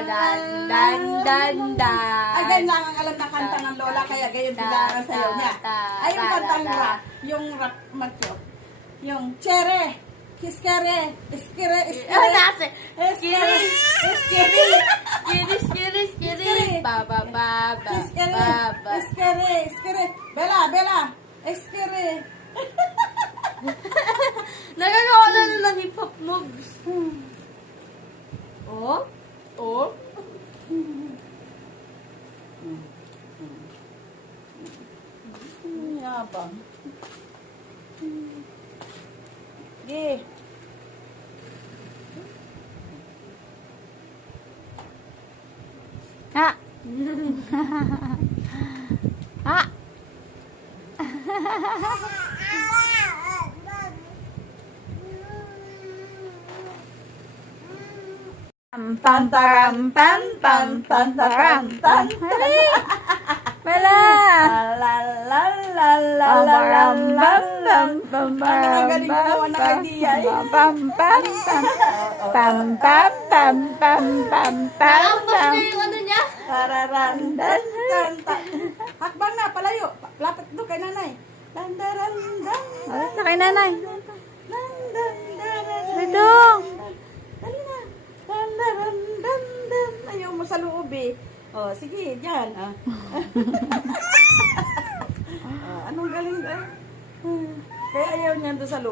dan dan dan dan. Ay, ganyan lang ang alam na kanta ng lola, kaya ganyan bigla ang sayaw niya. Ay, yung kantang rap, yung rap macho. Yung chere, kiskere, iskere, iskere. Nasa. Iskere, iskere. Skiri. Ba. Iskere, iskere, iskere. Bella, Bella, iskere. Nagagawa na ng hip-hop moves. Oh? Oh? Yabang. Sige. Ha. Ha. Pam pam pam pam pam pam pam. Bella. La la la la la la la la. Ang galing mo ng idea eh. Pam pam pam pam pam pam pam pam pam. Naambas na yung ano niya. Tararan, dan, dan, dan. Hakbang na, palayo. Lapit doon kay nanay. Dan, daran, dan, Oh, sa kay nanay. dan, dan, daran, Dito. dali na. Dan, daran, dan, dan. Ayaw mo sa loob eh. Oh, sige, dyan. Anong galing ba? Kaya ayaw niya doon sa loob.